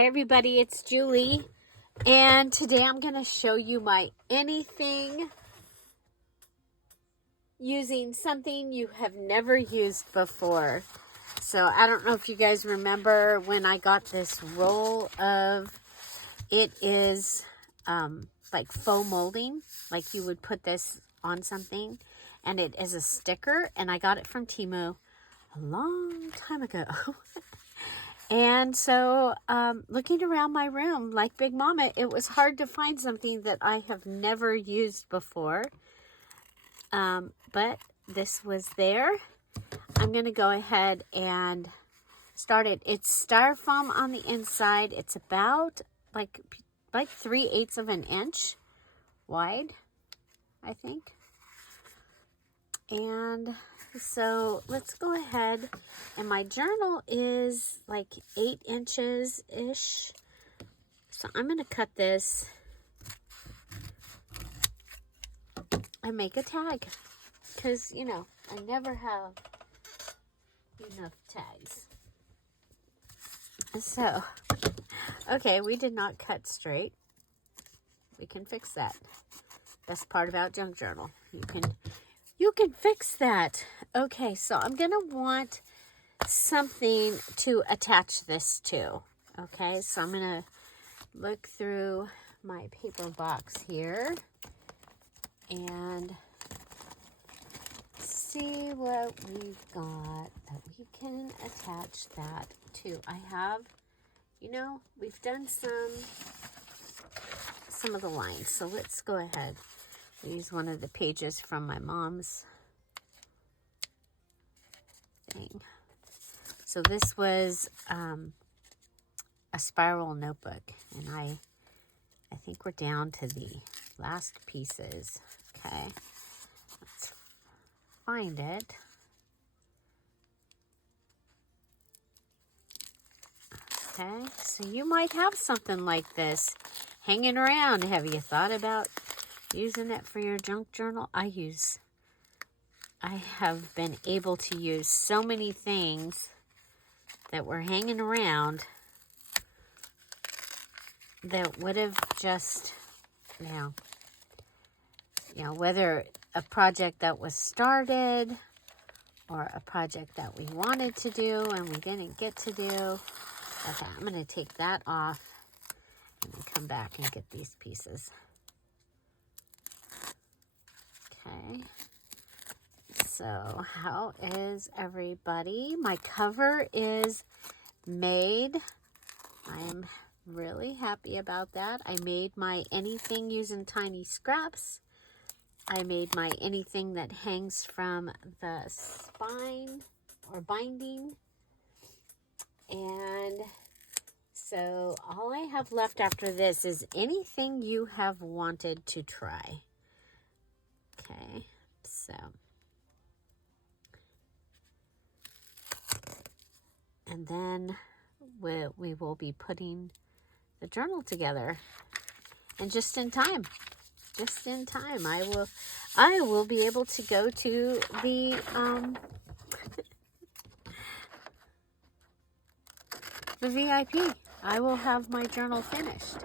Hi everybody, it's Julie, and today I'm going to show you my anything using something you have never used before. So I don't know if you guys remember when I got this roll of, it is like faux molding, like you would put this on something, and it is a sticker, and I got it from Temu a long time ago. And so, looking around my room, like Big Mama, it was hard to find something that I have never used before. But this was there. I'm going to go ahead and start it. It's styrofoam on the inside. It's about like 3/8 of an inch wide, I think. And so let's go ahead, and my journal is like 8 inches-ish. So I'm going to cut this and make a tag, because, you know, I never have enough tags. So, okay, we did not cut straight. We can fix that. Best part about junk journal. You can fix that. Okay, so I'm going to want something to attach this to. Okay, so I'm going to look through my paper box here and see what we've got that we can attach that to. I have, you know, we've done some of the lines. So let's go ahead. Use one of the pages from my mom's thing. So this was a spiral notebook, and I think we're down to the last pieces. Okay, let's find it. Okay, so you might have something like this hanging around. Have you thought about using it for your junk journal? I have been able to use so many things that were hanging around that would have just, you know, whether a project that was started or a project that we wanted to do and we didn't get to do. Okay, I'm going to take that off and then come back and get these pieces. Okay. So, how is everybody? My cover is made. I am really happy about that. I made my anything using tiny scraps. I made my anything that hangs from the spine or binding. And so all I have left after this is anything you have wanted to try. Okay, so. And then we will be putting the journal together. And just in time, I will be able to go to the the VIP. I will have my journal finished.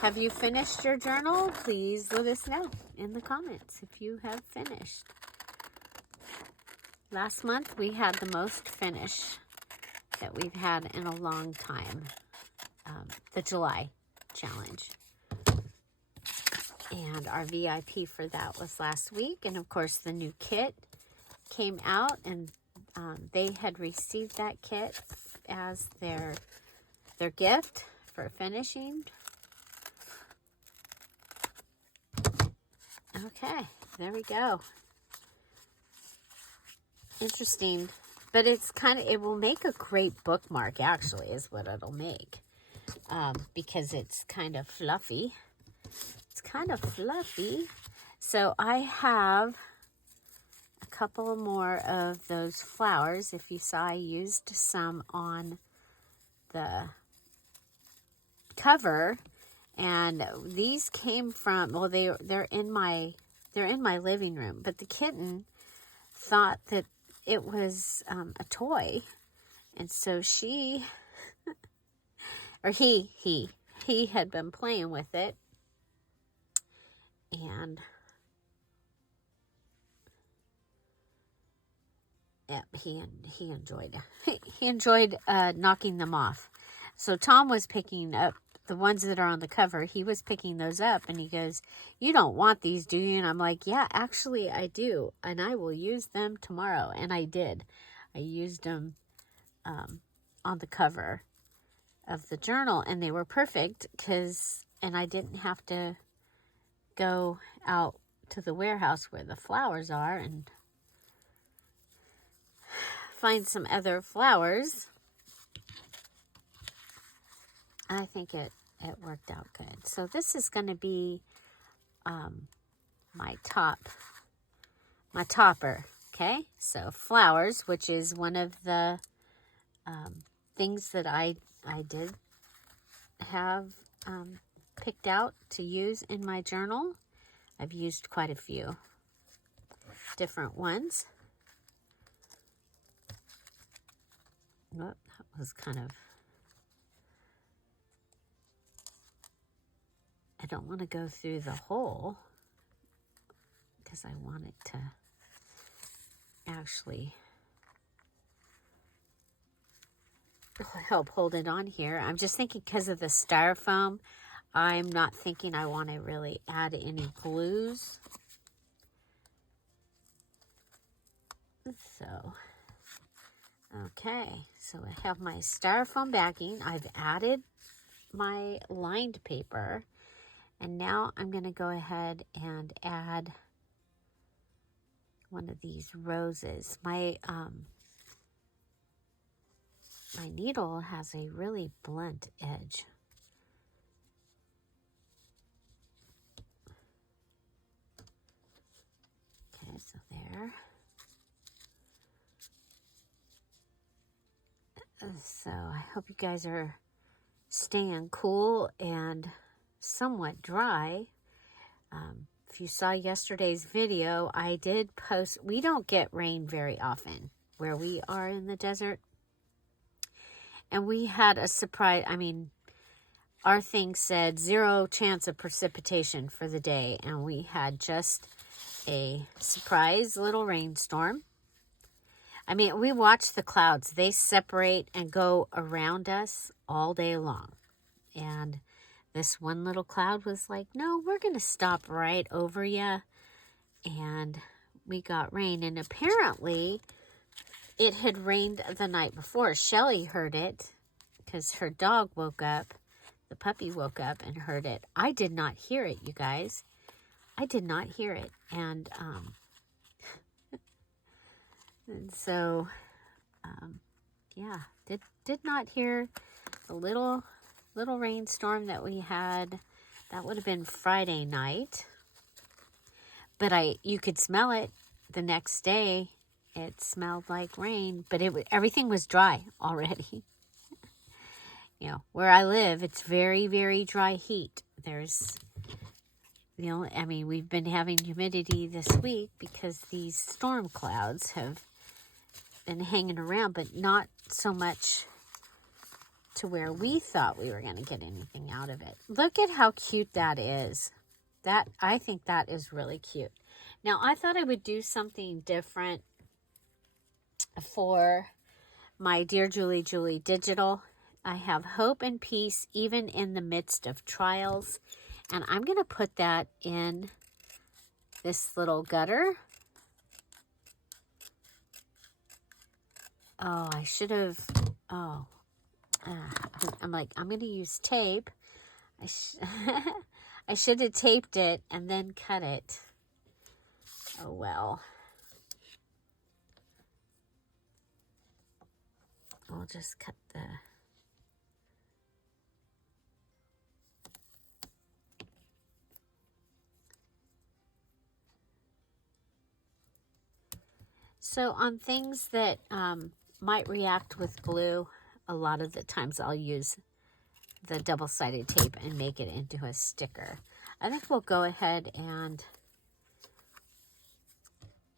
Have you finished your journal? Please let us know in the comments if you have finished. Last month we had the most finish that we've had in a long time. The July challenge. And our VIP for that was last week. And of course the new kit came out, and they had received that kit as their gift for finishing. Okay, there we go. Interesting. But it will make a great bookmark, actually, is what it'll make. Because it's kind of fluffy. So I have a couple more of those flowers. If you saw, I used some on the cover, and these came from, well, they're in my living room, but the kitten thought that it was a toy, and so she or he had been playing with it, and yeah, he enjoyed he enjoyed knocking them off. So Tom was picking up the ones that are on the cover. He was picking those up, and he goes, "You don't want these, do you?" And I'm like, "Yeah, actually I do, and I will use them tomorrow." And I did. I used them on the cover of the journal, and they were perfect and I didn't have to go out to the warehouse where the flowers are and find some other flowers. I think it worked out good. So this is going to be my topper. Okay, so flowers, which is one of the things that I did have picked out to use in my journal. I've used quite a few different ones. Oh, that was kind of... I don't want to go through the hole because I want it to actually help hold it on here. I'm just thinking because of the styrofoam, I'm not thinking I want to really add any glues. So, okay, so I have my styrofoam backing. I've added my lined paper, and now I'm going to go ahead and add one of these roses. My needle has a really blunt edge. Okay, so there. So I hope you guys are staying cool and somewhat dry. If you saw yesterday's video, I did post, we don't get rain very often where we are in the desert. And we had a surprise, I mean, our thing said 0 chance of precipitation for the day. And we had just a surprise little rainstorm. I mean, we watch the clouds. They separate and go around us all day long. And this one little cloud was like, no, we're going to stop right over you. And we got rain. And apparently, it had rained the night before. Shelly heard it because her dog woke up. The puppy woke up and heard it. I did not hear it, you guys. I did not hear it. And so, yeah, did not hear the little rainstorm that we had. That would have been Friday night. But you could smell it the next day. It smelled like rain, but everything was dry already. You know, where I live, it's very, very dry heat. We've been having humidity this week because these storm clouds have been hanging around, but not so much to where we thought we were going to get anything out of it. Look at how cute that is. I think that is really cute. Now, I thought I would do something different for my Dear Julie Julie digital. I have hope and peace even in the midst of trials. And I'm going to put that in this little gutter. Oh, I should have... Oh, I'm like, I'm going to use tape. I should have taped it and then cut it. Oh, well. I'll just cut the... So on things that might react with glue, a lot of the times I'll use the double-sided tape and make it into a sticker. I think we'll go ahead and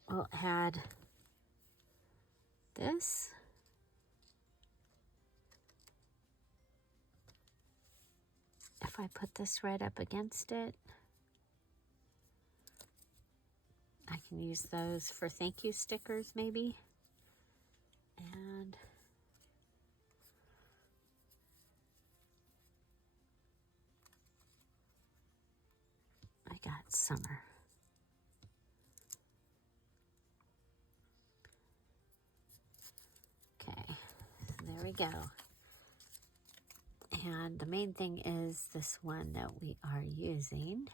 we'll add this. if I put this right up against it, I can use those for thank you stickers maybe. And I got summer. Okay, so there we go. And the main thing is this one that we are using.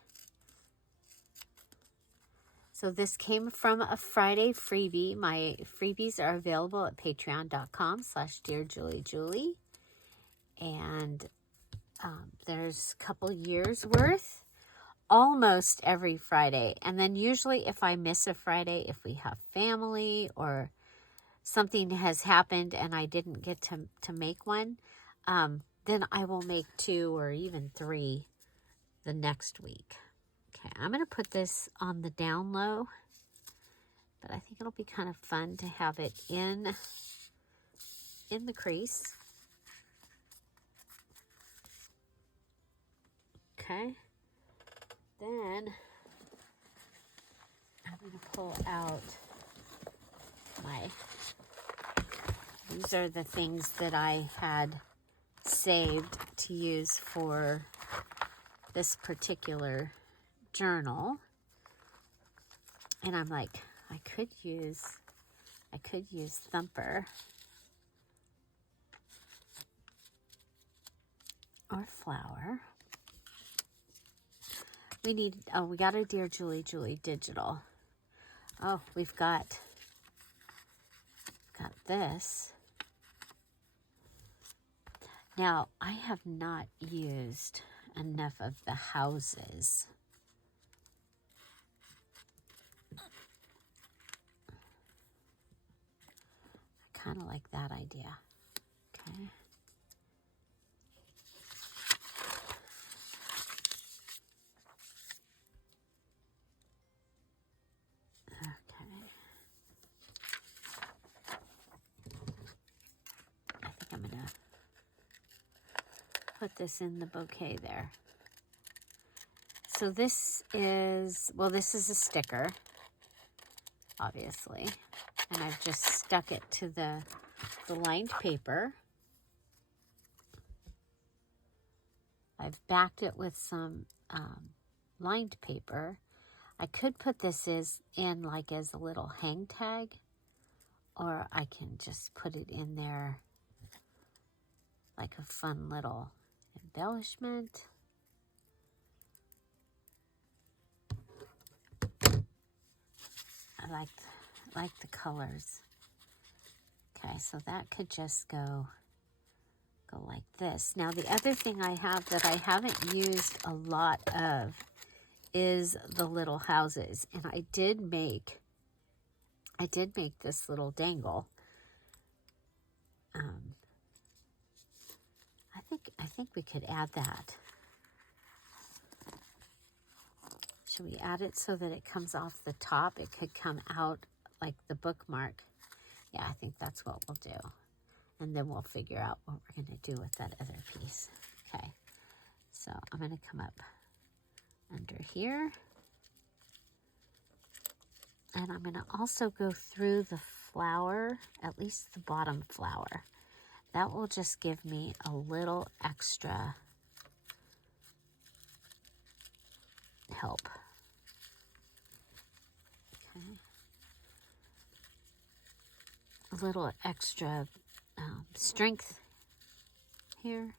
So this came from a Friday freebie. My freebies are available at patreon.com/DearJulieJulie. And there's a couple years worth almost every Friday. And then usually if I miss a Friday, if we have family or something has happened and I didn't get to make one, then I will make 2 or even 3 the next week. Okay, I'm going to put this on the down low, but I think it'll be kind of fun to have it in the crease. Okay, then I'm going to pull out these are the things that I had saved to use for this particular journal. And I'm like, I could use Thumper or Flower. We got a Dear Julie Julie digital. Oh, we've got this. Now, I have not used enough of the houses. I kind of like that idea. Okay. I think I'm gonna put this in the bouquet there. So this is a sticker, obviously, and I've just stuck it to the lined paper. I've backed it with some lined paper. I could put this in like as a little hang tag, or I can just put it in there like a fun little embellishment. I like the colors. Okay, so that could just go like this. Now the other thing I have that I haven't used a lot of is the little houses, and I did make this little dangle. I think we could add that. Should we add it so that it comes off the top? It could come out like the bookmark. Yeah, I think that's what we'll do. And then we'll figure out what we're going to do with that other piece. Okay, so I'm going to come up under here. And I'm going to also go through the flower, at least the bottom flower. That will just give me a little extra help. Okay. A little extra strength here.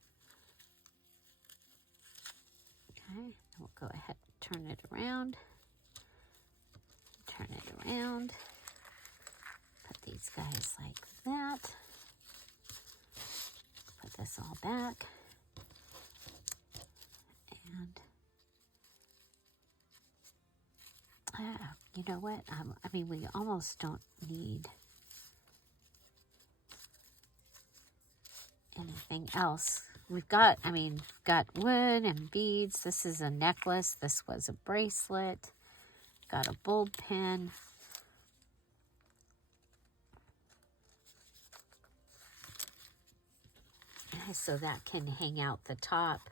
Okay, we'll go ahead and turn it around. Turn it around. Put these guys like that. Put this all back. And you know what? I mean, we almost don't need anything else. We've got wood and beads. This is a necklace. This was a bracelet. Got a bulb pin. Okay, so that can hang out the top.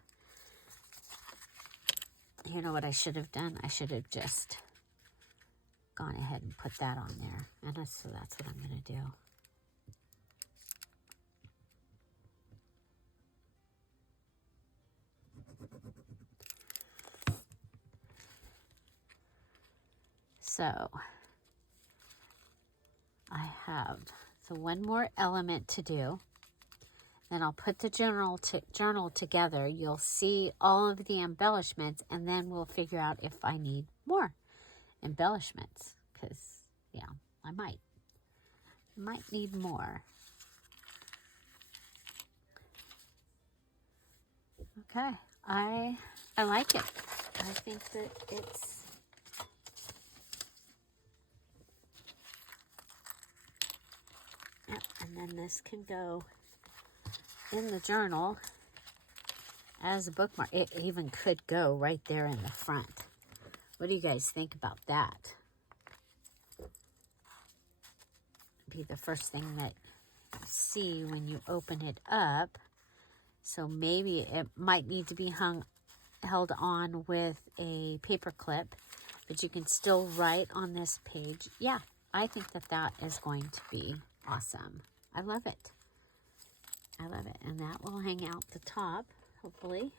You know what I should have done? I should have just gone ahead and put that on there. And so that's what I'm going to do. So I have one more element to do. Then I'll put the journal together. You'll see all of the embellishments, and then we'll figure out if I need more embellishments. Because, yeah, I might need more. Okay, I like it. I think that it's and then this can go in the journal as a bookmark. It even could go right there in the front. What do you guys think about that? Be the first thing that you see when you open it up. So maybe it might need to be held on with a paper clip, but you can still write on this page. Yeah, I think that is going to be awesome. I love it. I love it. And that will hang out the top, hopefully.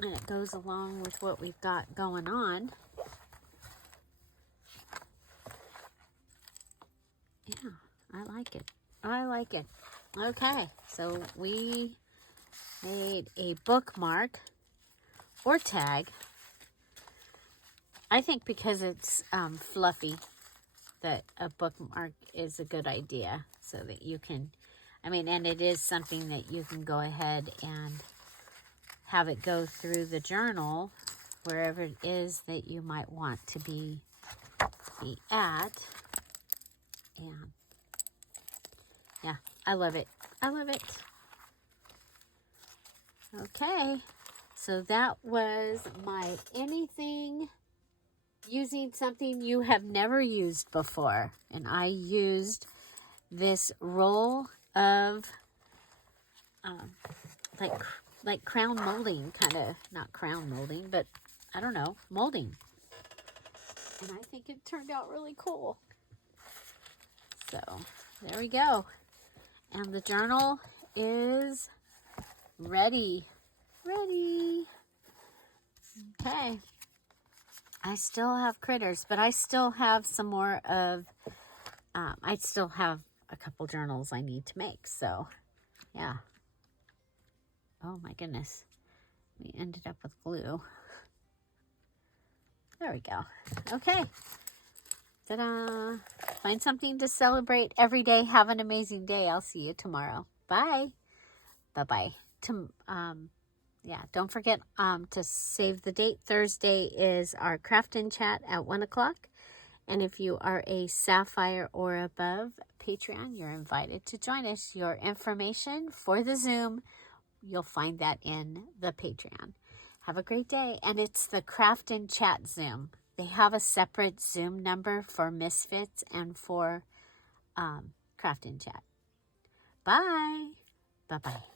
And it goes along with what we've got going on. Yeah, I like it. I like it. Okay, so we made a bookmark or tag. I think because it's fluffy, that a bookmark is a good idea, so that you can, and it is something that you can go ahead and have it go through the journal wherever it is that you might want to be at. And yeah, I love it. I love it. Okay, so that was my anything using something you have never used before. And I used this roll of like crown molding, kind of, not crown molding, but I don't know, molding. And I think it turned out really cool. So there we go. And the journal is ready. Okay. I still have critters, but I still have some more of, I still have a couple journals I need to make. So, yeah. Oh my goodness. We ended up with glue. There we go. Okay. Ta-da. Find something to celebrate every day. Have an amazing day. I'll see you tomorrow. Bye. Bye-bye. Yeah, don't forget to save the date. Thursday is our craft and chat at 1 o'clock. And if you are a Sapphire or above Patreon, you're invited to join us. Your information for the Zoom, you'll find that in the Patreon. Have a great day. And it's the craft and chat Zoom. They have a separate Zoom number for Misfits and for craft and chat. Bye. Bye-bye.